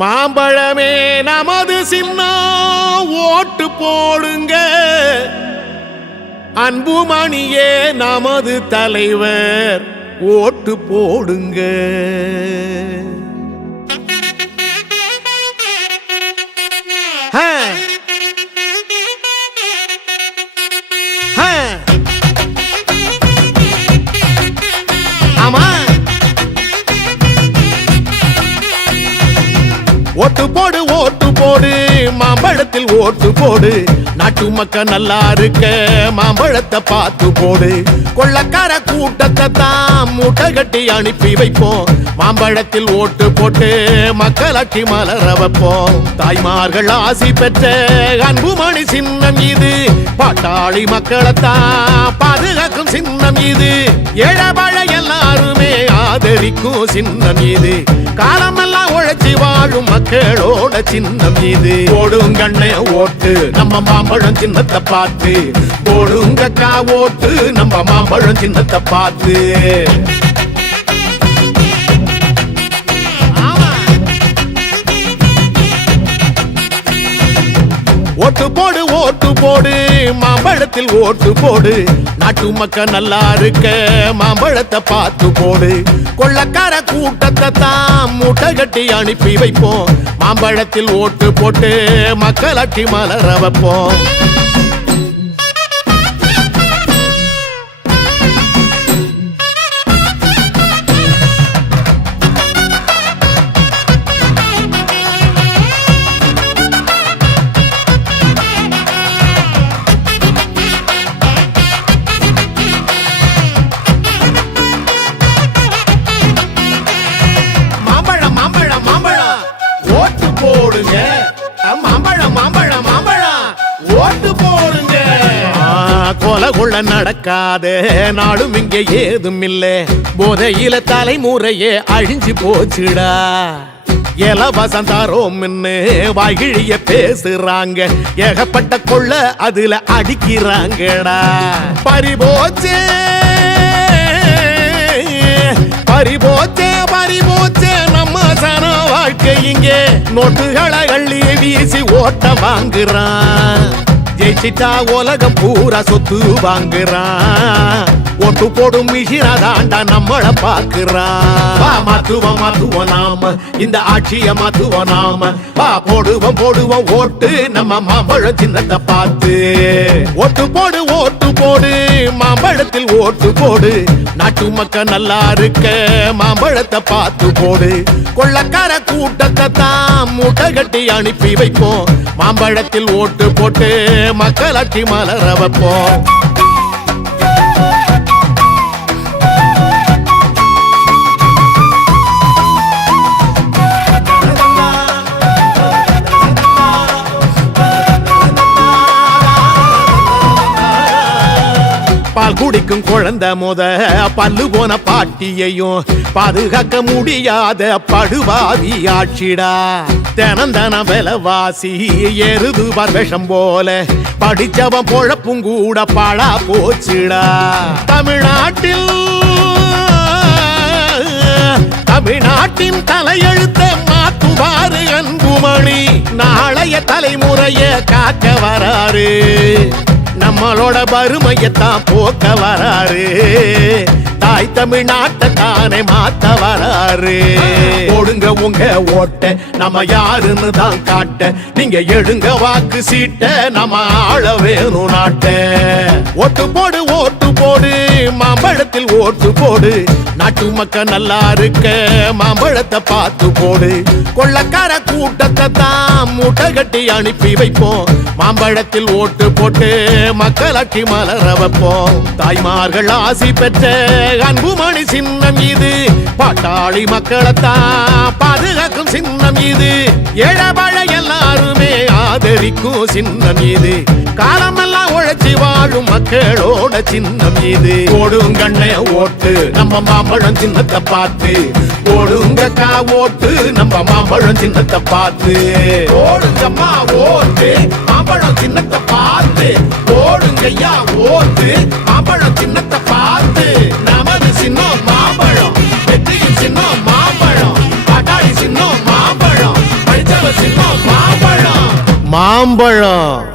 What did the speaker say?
மாம்பழமே நமது சின்னம் ஓட்டு போடுங்க, அன்புமணியே நமது தலைவர் ஓட்டு போடுங்க. ஆமா, ஓட்டு போடு ஓட்டு போடு, மாம்பழத்தில் ஓட்டு போடு, நாட்டு மக்கள் நல்லா இருக்க மாம்பழத்தை பார்த்து போடு. கொள்ளக்கார கூட்டத்தை தான் மூட்டை கட்டி அனுப்பி வைப்போம், மாம்பழத்தில் ஓட்டு போட்டு மக்களாட்சி மலர வைப்போம். தாய்மார்கள் ஆசி பெற்ற அன்புமணி சின்னம் இது, பாட்டாளி மக்களைத்தான் பாதுகாக்கும் சின்னம் இது, ஏழபழ எல்லாருமே ஆதரிக்கும் சின்னம் இது, காலமெல்லாம் உழைச்சி வாழும் மக்களோட சின்னம் இது. போடுங்கண்ணே ஓட்டு நம்ம மாம்பழம் சின்னத்தை பார்த்து, போடுங்கக்கா ஓட்டு நம்ம மாம்பழம் சின்னத்தை பார்த்து. ஓட்டு போடு ஓட்டு போடு, மாம்பழத்தில் ஓட்டு போடு, நாட்டு மக்கள் நல்லா இருக்க மாம்பழத்தை பார்த்து போடு. கொள்ளக்கார கூட்டத்தை தான் மூட்டை கட்டி அனுப்பி வைப்போம், மாம்பழத்தில் ஓட்டு போட்டு மக்களாட்சி மலர வைப்போம். கொலை கொள்ள நடக்காத நாடும் இங்கே ஏதும் இல்ல, போதையில தலைமுறையே அழிஞ்சு போச்சுடா. இலவசம் தாரோம் வாய்கிழிய பேசுறாங்க, ஏகப்பட்ட கொள்ள அதுல அடிக்கிறாங்கடா. பறிபோச்சே பறிபோச்சே பறிபோச்சே நம்ம சன வாழ்க்கை இங்கே, நோட்டுகளை அள்ளி வீசி ஓட்ட வாங்குறான், ஜெயிச்சிட்டா உலகம் பூரா சொத்து வாங்குறான். ஓட்டு போடும் மிஷினா தாண்டா நம்மள பாக்குறான். மாத்துவோம் மாத்துவோம் நாம இந்த ஆட்சிய மாத்துவோம் நாம, போடுவோம் போடுவோம் ஓட்டு நம்ம மாம்பழம் சின்னத்தை பார்த்து. ஓட்டு போடு ஓட்டு போடு, மாம்பழத்தில் ஓட்டு போடு, நாட்டு மக்கள் நல்லா இருக்க மாம்பழத்தை பார்த்து போடு. கொள்ளக்கார கூட்டத்தை தான் மூட்டை கட்டி அனுப்பி வைப்போம், மாம்பழத்தில் ஓட்டு போட்டு மக்களாட்சி மலர வைப்போம். பால் குடிக்கும் குழந்தை முத பல்லு போன பாட்டியையும் பாதுகாக்க முடியாத படுவாதி ஆட்சிடா. தினந்தன விலவாசி எருது விஷம் போல, படிச்சவன் பொழப்பும் கூட பாழா போச்சுடா. தமிழ்நாட்டின் தலையெழுத்த மாத்துவாரு அன்புமணி, நாளைய தலைமுறைய காக்க வராரு, நம்மளோட வறுமையத்தான் போக்க வராரு, தாய் தமிழ்நாட்டை தானே மாத்த வராரு. போடுங்க உங்க ஓட்ட நம்ம யாருன்னு தான் காட்ட, நீங்க எடுங்க வாக்கு சீட்ட நம்ம ஆள வேணும் நாட்ட. ஓட்டு போடு ஓட்டு போடு, மாம்பழத்தில் ஓட்டு போடு, நாட்டு மக்கள் நல்லா இருக்க மாம்பழத்தை பார்த்து போடு. கொள்ளக்கார கூட்டத்தை தான் மூட்டை கட்டி அனுப்பி வைப்போம், மாம்பழத்தில் ஓட்டு போட்டு மக்களாட்சி மலர வைப்போம். தாய்மார்கள் ஆசி பெற்ற அன்புமணி சின்னம் இது, பாட்டாளி மக்களைத்தான் பாதுகாக்கும் சின்னம் இது, ஏழபழ எல்லாருமே ஆதரிக்கும் சின்னம் இது, காலமெல்லாம் உழைச்சி வாழும் மக்களோட சின்னம் இது. போடுங்கண்ணே ஓட்டு நம்ம மாம்பழம் சின்னத்தை பார்த்து, போடுங்கக்கா ஓட்டு நம்ம மாம்பழம் சின்னத்தை பார்த்து. போடுங்கம்மா ஓட்டு மாம்பழம் சின்னத்தை பார்த்து, போடுங்கய்யா ஓட்டு மாம்பழம் சின்னத்தை பார்த்து. நமது சின்னம் மாம்பழம், வெற்றியின் சின்னம் மாம்பழம், பாட்டாளி சின்னம் மாம்பழம். மாம்பழம்.